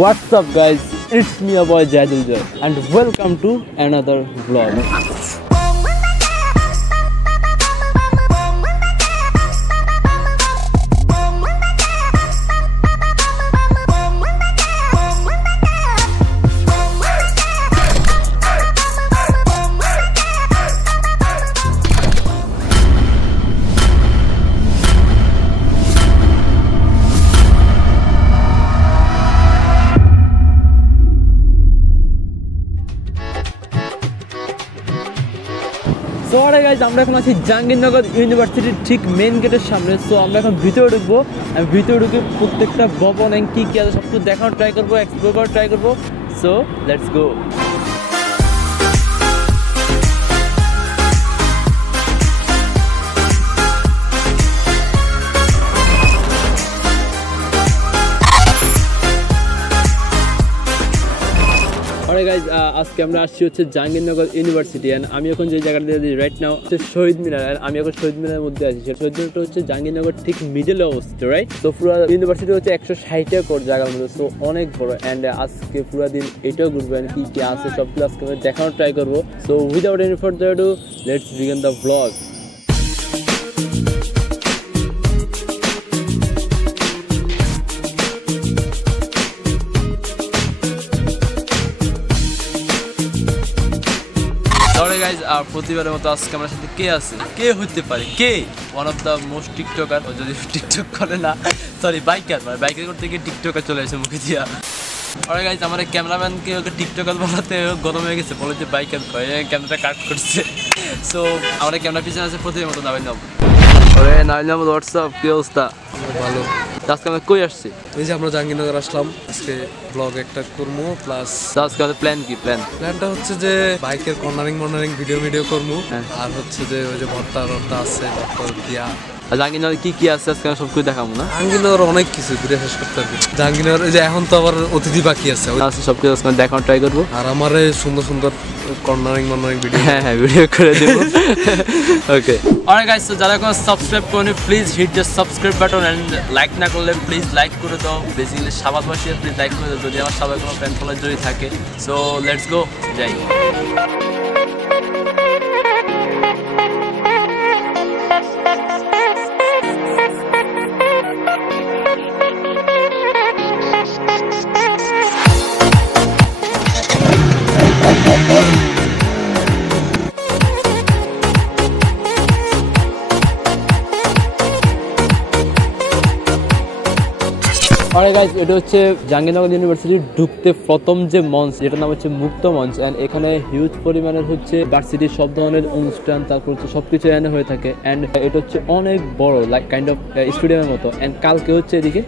What's up guys, it's me your boy Jadil Joy and welcome to another vlog. So alright guys, আমরা এখন আছি জাহাঙ্গীরনগর ইউনিভার্সিটির ঠিক main গেটের সামনে। সো আমরা এখন ভিতরে ঢুকবো, আমি ভিতরে ঢুকে প্রত্যেকটা ভবন কি কি আছে সব কিছু দেখানোর ট্রাই করবো, এক্সপ্লোর করার ট্রাই করবো। So let's go. Alright guys, আজকে আমরা আসছি হচ্ছে জাহাঙ্গীরনগর ইউনিভার্সিটি এন্ড আমি এখন যে জায়গাটা দিয়ে রাইট নাও হচ্ছে শহীদ মিনার। আমি এখন শহীদ মিনারের মধ্যে আছি। শহীদ মিনারটা হচ্ছে জাহাঙ্গীরনগর ঠিক মিডলে অবস্থিত, রাইট? তো পুরো ইউনিভার্সিটি হচ্ছে 160 একর জায়গার মধ্যে, সো অনেক বড়। এন্ড আজকে পুরো দিন এটাও ঘুরবেন, কি কি আছে সবগুলো আজকে আমরা দেখানোর ট্রাই করবো। So without any further ado let's begin the blog. Guys, আর প্রতিবারের মতো আজকে আমার সাথে কে আছে, কে হতে পারে, কে one of the most TikToker, যদি টিকটক করে না, সরি বাইকার, মানে বাইকার করতে গিয়ে টিকটকার চলে আসে মুখে দিয়া। অলরাইট গাইজ, আমার ক্যামেরাম্যানকে ওকে টিকটকার বলাতে গরম হয়ে গেছে, বলে যে বাইকার কয়, ক্যামেরাটা কাট করছে। সো আমার ক্যামেরা পিছনে আছে প্রতিবার মতো নাবিল নাম। ওরে নাবিল নাম, হোয়াটসঅ্যাপ, কি অবস্থা? ভালো। আজকে আমরা কই আসছি? এই যে আমরা জাহাঙ্গীরনগর আসলাম, আজকে ব্লগ একটা করবো, প্লাস আজকে আমাদের প্ল্যান কি? প্ল্যানটা হচ্ছে যে বাইকের কর্নারিং ভিডিও করবো, আর হচ্ছে যে ওই যে ভর্তা আছে, তারপর দিয়া জাহাঙ্গীরনগর কি কি আছে আজকে সব কিছু দেখাবো না? জাহাঙ্গীরনগর অনেক কিছু ঘুরে শেষ করতে হবে। জাহাঙ্গীরনগর এই যে এখন তো আবার অতিথি বাকি আছে, সব কিছু আজকে দেখানোর ট্রাই করবো। আর আমার সুন্দর সুন্দর কর্নারিং ভিডিও, হ্যাঁ ভিডিও করে দেবো। ওকে অলরাইট গাইস, তো যারা এখন সাবস্ক্রাইব করেনি please hit the subscribe button and like না করলে প্লিজ লাইক করে দাও। বেসিক্যালি শাবাশবাসী প্লিজ লাইক করে দাও যদি আমার সবাই কোনো ফ্যান ফলোয়ার যদি থাকে। সো লেটস গো, যাই। অলরাইট গাইস, এটা হচ্ছে জাহাঙ্গীরনগর ইউনিভার্সিটি ঢুকতে প্রথম যে মঞ্চ, যেটার নাম হচ্ছে মুক্ত মঞ্চ। অ্যান্ড এখানে হিউজ পরিমাণের হচ্ছে ভার্সিটির সব ধরনের অনুষ্ঠান, তারপর হচ্ছে সবকিছু এখানে হয়ে থাকে। অ্যান্ড এটা হচ্ছে অনেক বড়, লাইক কাইন্ড অফ স্টেডিয়ামের মতো। অ্যান্ড কালকে হচ্ছে এদিকে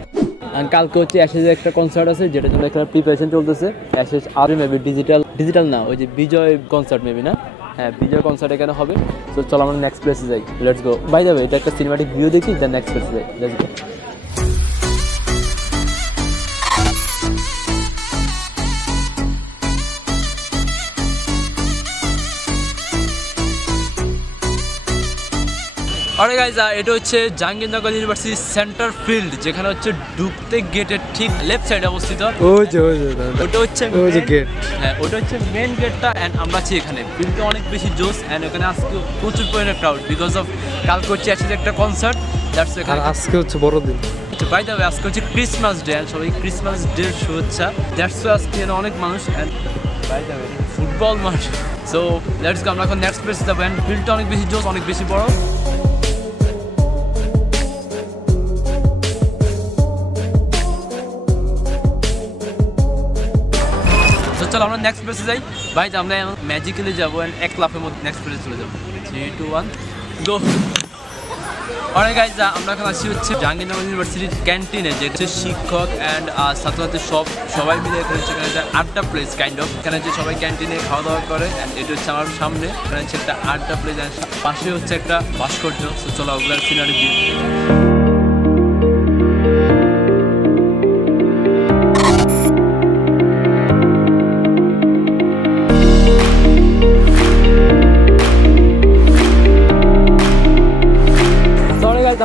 কালকে হচ্ছে অ্যাশেজের একটা কনসার্ট আছে, যেটার জন্য একটা প্রিপারেশন চলতেছে। অ্যাশেজ আর মেবি ডিজিটাল না, ওই যে বিজয় কনসার্ট মেবি না, হ্যাঁ বিজয় কনসার্ট এখানে হবে। তো চলো আমরা নেক্সট প্লেসে যাই, let's go. By the way, এটা একটা সিনেমাটিক ভিউ দেখি, দেন নেক্সট প্লেসে যাই, লেটস গো। অলরাইট গাইস, এটা হচ্ছে জাহাঙ্গীরনগর ইউনিভার্সিটি সেন্টার ফিল্ড, যেখানে হচ্ছে ঢুকতে গেটের ঠিক লেফট সাইডে অবস্থিত। ওটা হচ্ছে গেট, হ্যাঁ ওটা হচ্ছে মেন গেটটা। অ্যান্ড আমরা আছি এখানে, ফিল্ডটা অনেক বেশি জোস। অ্যান্ড এখানে আজকে প্রচুর পরিমাণে ক্রাউড, বিকজ অফ কালকে হচ্ছে অ্যাকচুয়ালি একটা কনসার্ট, দ্যাটস এখানে। আজকে হচ্ছে বড়দিন, বাই দ্য ওয়ে আজকে হচ্ছে ক্রিসমাস ডে, অ্যান্ড সবাই ক্রিসমাস ডে শুভেচ্ছা। দ্যাটস আজকে অনেক মানুষ। And by the way football মাঠ। সো লেটস গো, আমরা এখন নেক্সট প্লেসে যাবো। অ্যান্ড ফিল্ডটা অনেক বেশি জোস, অনেক বেশি বড়। চলো আমরা নেক্সট প্লেসে যাই। ভাই আমরা ম্যাজিক্যালি যাবো, অ্যান্ড এক লাফের মধ্যে নেক্সট প্লেসে চলে যাবো। 3, 2, 1 গো। অলরাইট গাইস, আমরা এখন আসছি হচ্ছে জাহাঙ্গীরনগর ইউনিভার্সিটির ক্যান্টিনে, যেটা হচ্ছে শিক্ষক অ্যান্ড ছাত্রছাত্রী সবাই মিলে এখানে হচ্ছে এখানে আড্ডা প্লেস কাইন্ড অফ। এখানে হচ্ছে সবাই ক্যান্টিনে খাওয়া দাওয়া করে। অ্যান্ড এটা হচ্ছে আমার সামনে, এখানে হচ্ছে একটা আড্ডা প্লেস, অ্যান্ড পাশে হচ্ছে একটা ভাস্কর্য। সো চলো ওগুলার সিনারি দিয়ে।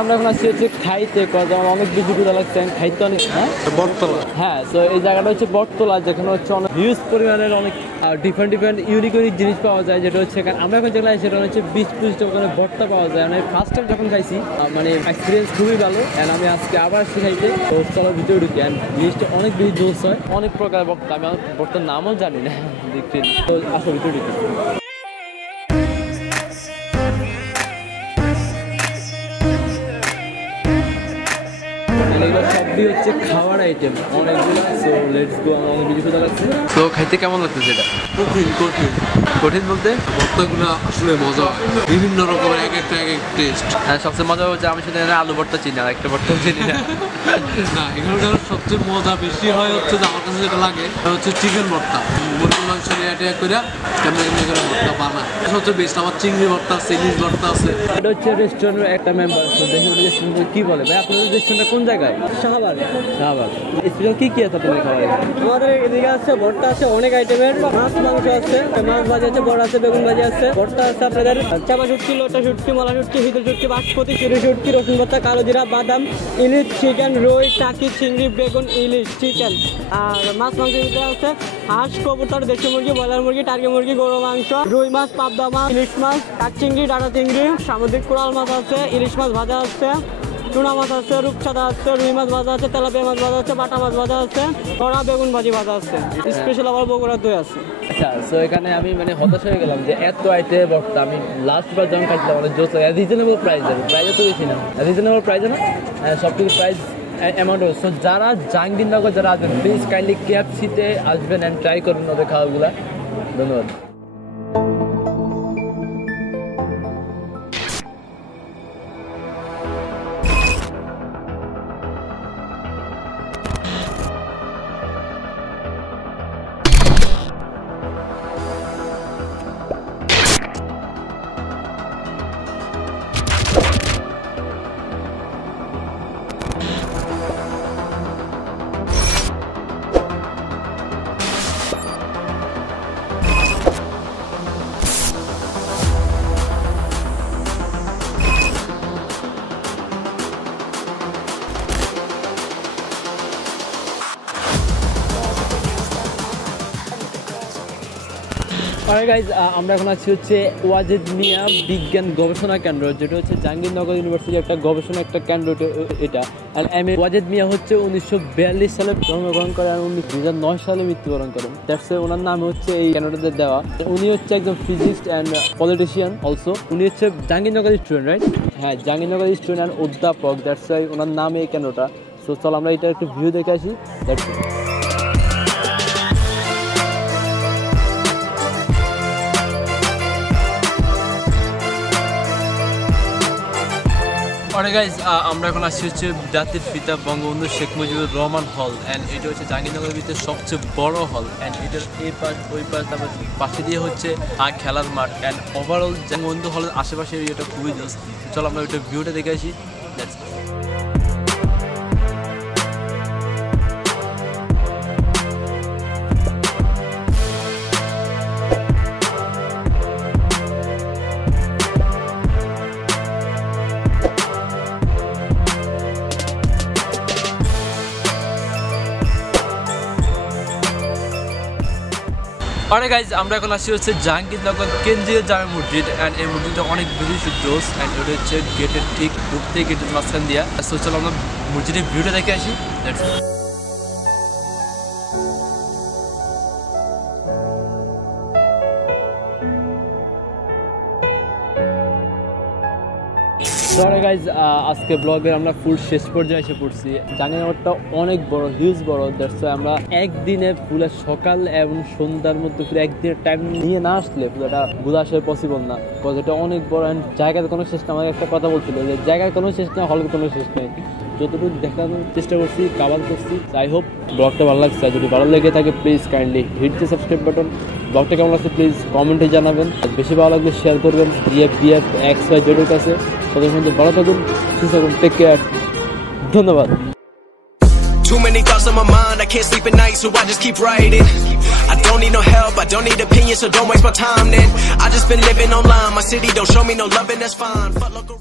আমরা এখন আসছি হচ্ছে খাইতে, আমার অনেক বেশি ঘুরে লাগছে, খাইতে অনেক। বটতলা। হ্যাঁ, তো এই জায়গাটা হচ্ছে বটতলা, যেখানে হচ্ছে অনেক হিউজ পরিমাণের অনেক ডিফারেন্ট ইউনিক জিনিস পাওয়া যায়, যেটা হচ্ছে আমরা এখন যেগুলো সেটা হচ্ছে বিচ পুজটা ওখানে ভর্তা পাওয়া যায়। মানে ফার্স্ট টাইম যখন খাইছি মানে এক্সপিরিয়েন্স খুবই ভালো। অ্যান্ড আমি আজকে আবার আসছি খাইতে, তো চলার ভিতরে ঢুকি। অ্যান্ড জিনিসটা অনেক বেশি জোস হয়, অনেক প্রকার ভর্তা, আমি ভর্তার নামও জানি না দেখতে। তো আসো ভিতরে ঢুকি। এগুলো সবই হচ্ছে খাওয়ার আইটেম অনেকগুলো। সো লেটস গো, আমার অনেক কিছু লাগছে। তো খাইতে কেমন লাগতেছে এটা? কঠিন বলতে ভর্তাগুলো আসলে মজা, বিভিন্ন রকমের এক একটা টেস্ট। হ্যাঁ, সবচেয়ে মজা হচ্ছে আমি শুধু আলু ভর্তা চিনি, আর একটা ভর্তা চিনি না। না, এখানকার সবচেয়ে মজা বেশি হয় হচ্ছে যে আমার কাছে যেটা লাগে হচ্ছে চিকেন ভর্তা। মুরগির মাংস নিয়ে করে কেমন করে ভর্তা বানায়, সবচেয়ে বেস্ট। আমার চিংড়ি ভর্তা আছে, ইলিশ ভর্তা আছে। এটা হচ্ছে রেস্টুরেন্টের একটা মেম্বার। তো দেখি ওই রেস্টুরেন্ট কি বলে। ভাই আপনাদের রেস্টুরেন্টটা কোন জায়গায়? শাহবাগ। স্পেশাল কি আছে আপনাদের খাবারে? আমাদের এদিকে আছে ভর্তা আছে অনেক আইটেমের, মাছ মাংস আছে, মাছ ভাজি আছে, বড় আছে, বেগুন ভাজি আছে, ভর্তা আছে আপনাদের চাপা শুটকি, লোটা শুটকি, মলা শুটকি, হিদুর শুটকি, বাসপতি, চিড়ি শুটকি, রসুন ভর্তা, কালো জিরা, বাদাম, ইলিশ, চিকেন, রুই, টাকি, চিংড়ি, বেগুন, ইলিশ, চিকেন। আর মাছ মাংসের ভিতরে আছে হাঁস, কবুতর, দেশি মুরগি, ব্রয়লার মুরগি, টার্কি মুরগি, গরু মাংস, রুই মাছ, পাবদা মাছ, ইলিশ মাছ, কাঠ চিংড়ি, ডাটা চিংড়ি, সামুদ্রিক কোরাল মাছ আছে, ইলিশ মাছ ভাজা আছে, টুনা মাছ আছে, রূপচাঁদা আছে, রুই মাছ ভাজা আছে, তেলাপিয়া মাছ ভাজা আছে, বাটা মাছ ভাজা আছে, কড়া বেগুন ভাজি ভাজা আছে, স্পেশাল আবার বগুড়ার দই আছে। আচ্ছা, সো এখানে আমি মানে হতাশ হয়ে গেলাম যে এত আইটেম ভর্তা। আমি লাস্ট বার যখন খাইছিলাম মানে জোস রিজনেবল প্রাইস, প্রাইস তো বেশি না, রিজনেবল প্রাইস না, সব কিছু প্রাইস অ্যামাউন্ট। সো যারা জাহাঙ্গীরনগর যারা আসবেন প্লিজ কাইন্ডলি KFC-তে আসবেন অ্যান্ড ট্রাই করবেন ওদের খাওয়াগুলো। ধন্যবাদ। Alright guys, আমরা এখন আছি হচ্ছে ওয়াজেদ মিয়া বিজ্ঞান গবেষণা কেন্দ্র, যেটা হচ্ছে জাহাঙ্গীরনগর ইউনিভার্সিটির একটা গবেষণা একটা কেন্দ্র এটা। আর ওয়াজেদ মিয়া হচ্ছে 1942 সালে জন্মগ্রহণ করেন আর 2009 সালে মৃত্যুবরণ করেন। দ্যাটস ওনার নাম হচ্ছে এই কেন্দ্রটাতে দেওয়া। উনি হচ্ছে একজন ফিজিস্ট অ্যান্ড পলিটিশিয়ান অলসো। উনি হচ্ছে জাহাঙ্গীরনগর স্টুডেন্ট, রাইট? হ্যাঁ, জাহাঙ্গীরনগর স্টুডেন্ট অ্যান্ড অধ্যাপক। দ্যাটস ওয়াই ওনার নাম এই কেন্দ্রটা। সো চল আমরা এটা একটু ভিউ দেখে আসি। That's it. Alright guys, আমরা এখন আসছি হচ্ছে জাতির পিতা বঙ্গবন্ধু শেখ মুজিবুর রহমান হল। অ্যান্ড এটা হচ্ছে জাহাঙ্গীরনগরের ভিতরে সবচেয়ে বড় হল। অ্যান্ড এটার এই পাশ ওই পাশ তারপর পাশে দিয়ে হচ্ছে খেলার মাঠ। অ্যান্ড ওভারঅল বঙ্গবন্ধু হলের আশেপাশে এরিয়াটা খুবই জোস। চলো আমরা ওইটা ভিউটা দেখে আসি। Alright guys, আমরা এখন আসছি হচ্ছে জাহাঙ্গীরনগর কেন্দ্রীয় জামে মসজিদ। অ্যান্ড এই মসজিদটা অনেক বেশি জোস। অ্যান্ড এটা হচ্ছে গেটের ঠিক ঢুকতে গেটের মাঝখান দিয়া। সো চলো আমরা মসজিদের ভিউটা দেখে আসি। সরি গাইজ, আজকে ব্লগের আমরা ফুল শেষ পর্যায়ে এসে পড়ছি। জাহাঙ্গীরনগরটা অনেক বড়, হিউজ বড়। দ্যাটস আমরা একদিনে পুরো সকাল এবং সন্ধ্যার মধ্যে পুরো একদিনের টাইম নিয়ে না আসলে পুরোটা ঘুরে আসা পসিবল না। বিকজ এটা অনেক বড় অ্যান্ড জায়গার কোনো শেষ নেই। আমাকে একটা কথা বলছিল যে জায়গার কোনো শেষ নেই, হলের কোনো শেষ নেই। যতটুকু দেখানোর চেষ্টা করছি, কাভার করছি। আই হোপ ব্লগটা ভালো লাগছে। যদি ভালো লেগে থাকে please kindly hit the subscribe button. ব্লগটা কেমন লাগছে প্লিজ কমেন্টে জানাবেন। বেশি ভালো লাগলে শেয়ার করবেন BFXYZ এর কাছে। তাদের মধ্যে ভালো থাকুন, সুস্থ থাকুন, টেক কেয়ার। ধন্যবাদ। Too many thoughts on my mind, I can't sleep at night, so I just keep writing. I don't need no help, I don't need opinions, so don't waste my time then. I just been living online, my city don't show me no love and that's fine. Fuck local